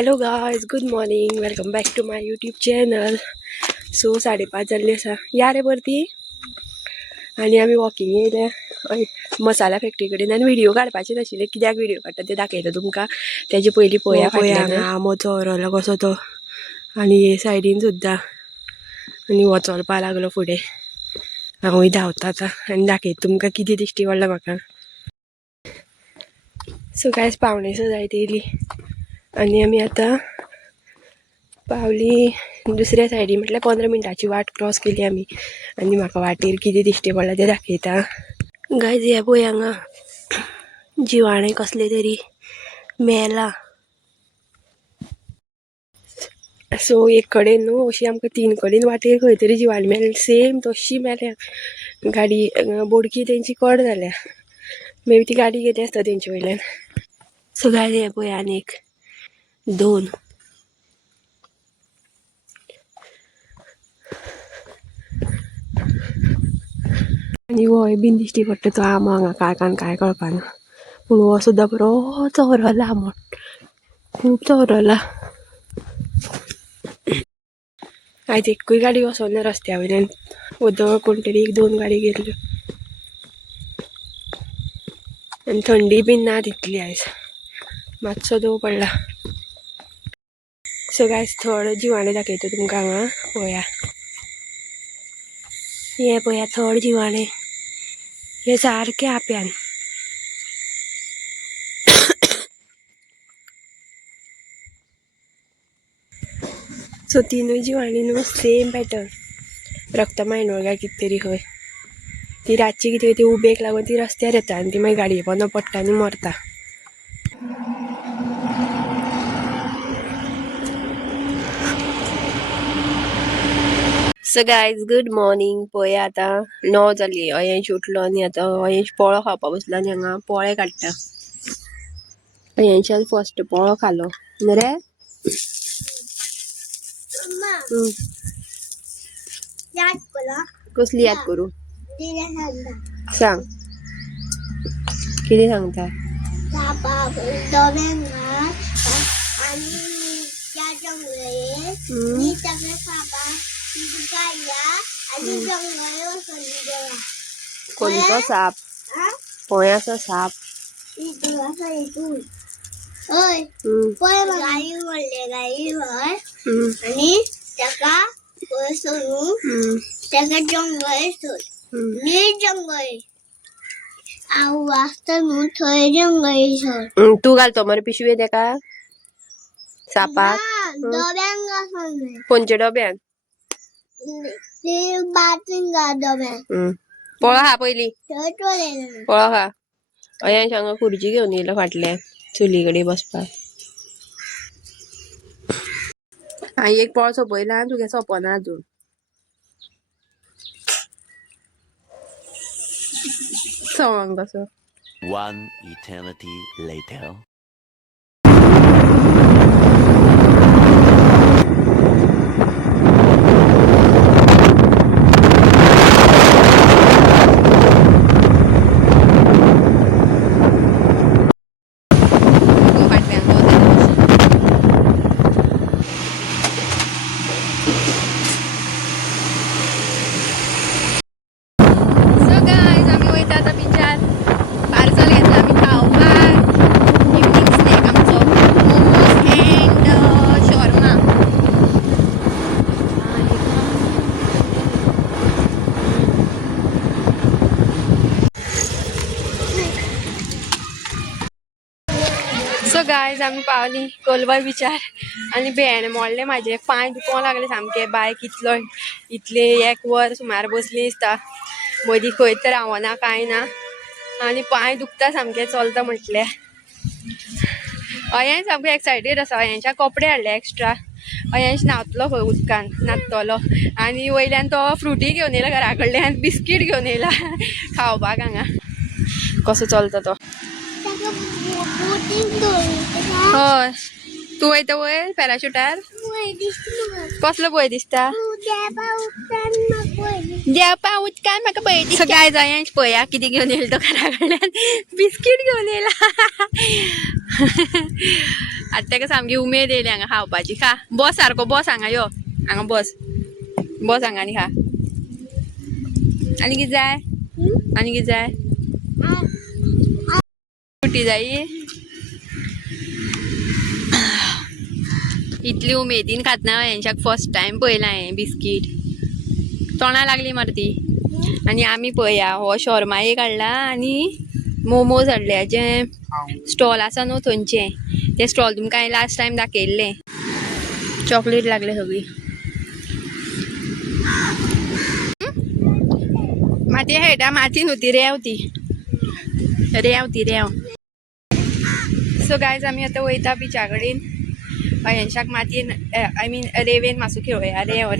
Hello guys, good morning. Welcome back to my YouTube channel. So 5:30 जाल्ली आसा. या रे परती. आणि आम्ही वॉकिंग येयले मसाला फॅक्टरी कडेन. आनी व्हिडिओ काडपाचे नाशिल्ले, कित्याक व्हिडिओ काडटा ते दाखयता तुमकां. तेजे पयलीं पळया फाटल्यान आमो चोरलो कसो तो. आनी हे सायडीन सुद्दां. आनी हो चलपा लागलो फुडें. हांवूय धांवता आतां आनी दाखयता तुमकां कितें दिश्टी पडला म्हाका. सो गायज पावणे 6 जायत येयली. आनी आमी आतां पावली दुसऱ्या सायडीन, म्हटल्यार 15 मिनटाची वाट क्रॉस केली आमी. आनी म्हाका वाटेर कितें दिश्टी पडला तें दाखयता. गायज हे पळय, हांगा जिवाणें कसले तरी मेला. सो एक कडेन न्हू, अशी आमकां 3 कडेन वाटेर खंय तरी जिवाणीं मेळ्ळी. सेम तशी मेल्या. गाडी बोडकी तेंची कट जाल्या. मे बी ती गाडी गेली आसता तेंचे वयल्यान. सो गायज हे पळय आनीक 2. आनी होय बीन दिश्टी पडटा तो आमो हांगा काळखान काय कळपाना. पूण हो सुद्दां बरो चोरला आमो, खूब चोरला. आयज एक्कूय गाडी वचोना रस्त्या वयल्यान. वदळ कोण तरी 1-2 गाडी गेल्ल्यो. आनी थंडी बीन ना तितली आयज, मातसो दव पडला. सो गायज थर्ड जिवाणें दाखयता तुमकां हांगा पळया. हे पळया थर्ड जिवाणें. हे सारकें आप्यान. सो 3 जिवाणीं न्हू सेम पॅटर्न. रक्त मायनोळ काय कितें तरी खंय. ती रातची कितें ती उबेक लागून ती रस्त्यार येता आनी ती मागीर गाडये पोंदा पडटा आनी मरता. So guys good morning. पळया आतां 9 जाली. अयंश उठलो आनी आतां अयंश पोळो खावपा बसलो आनी हांगा पोळे काडटा. अयंशान फर्स्ट पोळो खालो न्हू रे. कसली याद करूं सांग, कितें सांगता. कोणतो साप? पोळ्याचो साप. तू घालतो मरे पिशवी तेका सापाक. खंयच्या डब्यान? पळो हा पयली, पळो हा. अयंश हांगा खुर्ची घेवन येयलो फाटल्यान चुली कडेन बसपाक. हांवें एक पोळो सोंपयला, तुगे सोंपना अजून. सवंग कसो. 1 eternity later. सो गायज आमी पावली कोलवा बिचार. आनी भेंड मोडले म्हाजे, पांय दुखोंक लागले सामके. बायक इतले 1 वर सुमार बसली दिसता. मदीं खंय तर रावना कांय ना आनी पांय दुखता सामके चलता म्हटले. अयंश सामको एक्सायटेड आसा. अयंशाक कपडे हाडले एक्स्ट्रा. अयंश न्हावतलो खंय उदकान, न्हातलो. आनी वयल्यान तो फ्रुटी घेवन येयला घरा कडल्यान, बिस्कीट घेवन येयला खावपाक हांगा. कसो चलता तो. हय, तू वयता वयर पॅराशुटार. कसलो भंय दिसता. देवपा उदकान म्हाका भंय दिसता. काय अयंश पळया कितें घेवन येयला तो घरा कडल्यान. बिस्कीट घेवन येयला. आतां ताका सामकी उमेद येयली हांगा खावपाची. खा बस सारको बस हांगा यो हांगा बस बस हांगा आनी खा. आनी कितें जाय आनी कितें जाय फ्रुटी जायी. इतली उमेदीन खातना हांवें फर्स्ट टायम पळयलां हांवें बिस्कीट. तोंडा लागली मरे ती. आनी आमी पळया हो शोरमा एक हाडला आनी मोमोज हाडले जे स्टॉल आसा न्हू थंयचे. ते स्टॉल तुमकां हांवें लास्ट टायम दाखयल्ले. चॉकलेट लागले सगळी. माती खेळटा माती न्हू ती रेंव ती रेंव. सो गायज आमी आतां वयता बिचा कडेन. अयनशाक मातयेन आय मीन रेंवेन मातसो खेळुया. रेंव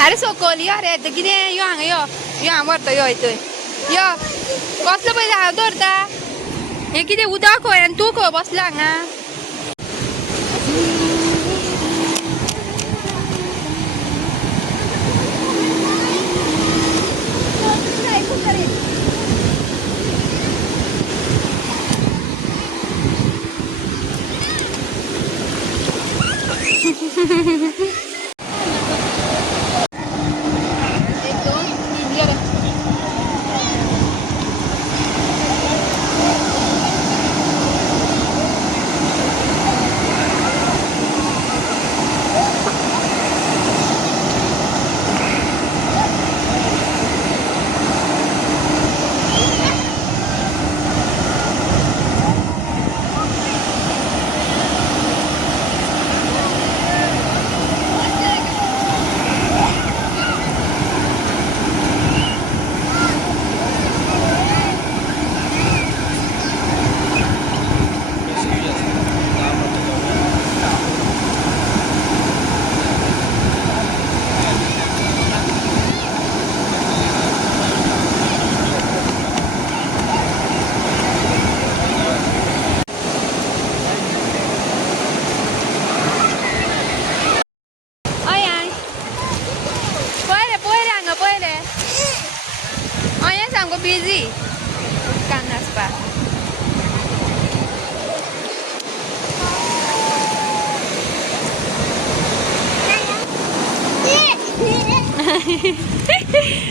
अरे सोकोल यो रे कितें यो हांगा यो हांगा व्हरता यो थंय यो. कसलो पळय हांव दवरता. हें कितें उदक खंय आनी तूं खंय बसला हांगा. बिजी काम नासपा.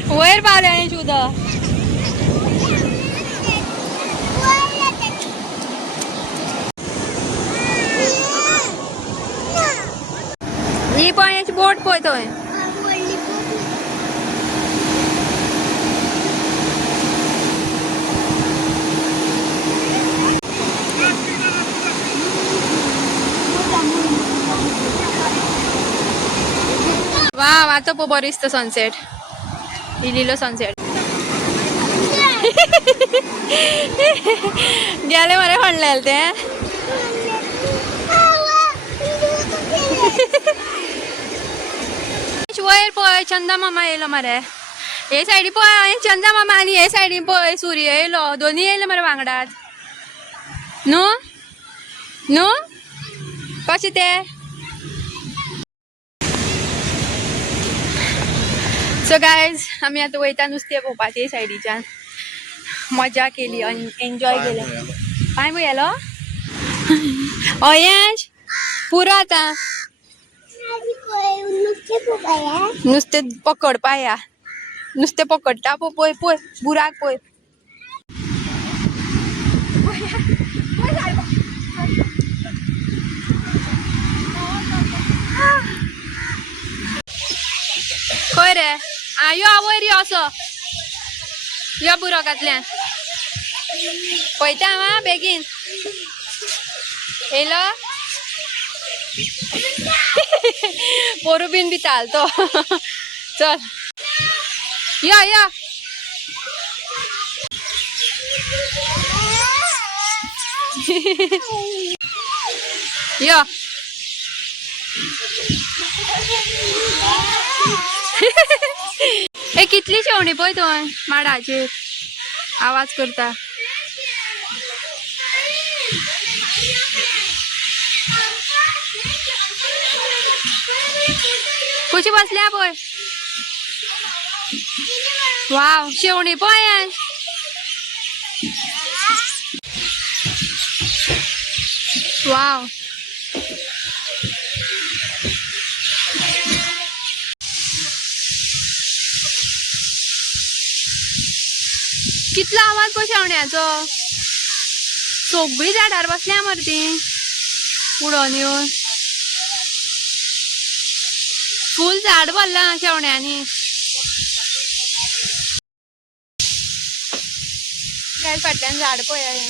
वयर पावले आनी सुद्दां ही पळय याची बोट पळय थंय. वाव आतां पळय बरो दिसता सनसेट. इल्लो सनसेट गेले मरे खणलेले ते. वयर पळय चंदा मामा येयलो मरे. हे सायडी पळय चंदा मामा आनी हे सायडीन पळय सूर्य येयलो. दोनी येयले मरे वांगडात न्हू कशें ते. सो गायज आमी आतां वयता नुस्तें पोवपाचें सायडीच्यान. मजा केली एन्जॉय केलें. पांय बी येलो अयंश पुरो आतां नुस्तें पकडपा या. नुस्तें पकडटा पळय पळय बुराक पळय. खंय रे यो वयर यो असो यो बुरकांतल्यान पळयता हांव बेगीन येयलो. पोरू बीन भिताल तो. चल या यो ए कितली शेवणी पळय थंय माडाचेर आवाज करता. कशी बसल्या पळय. वाव शेवणी पळय. वाव कितला आवाज पळय शेवण्याचो. सगळी झाडार बसल्या मरे ती उडोन येवन. फुल झाड भरला शेवण्यांनी. काय फाटल्यान झाड पळय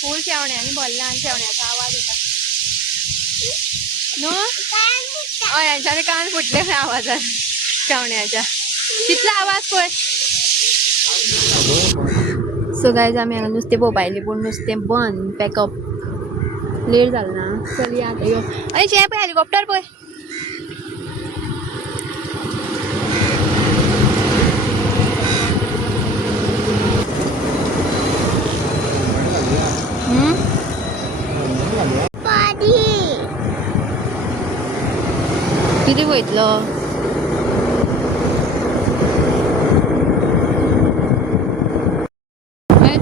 फुल शेवण्यांनी भरला आनी शेवण्याचो आवाज येता न्हू. हय हेंच्यानी कान फुटले खंय आवाजान शेवण्याच्या. कितलो आवाज पळय. सो गायज आमी हांगा नुस्तें पळोवपा आयलीं पूण नुस्तें बंद पॅकअप. लेट जालें ना. चल या आतां यो. अय जें पळय हेलिकॉप्टर पळय. किती वयतलो. पळय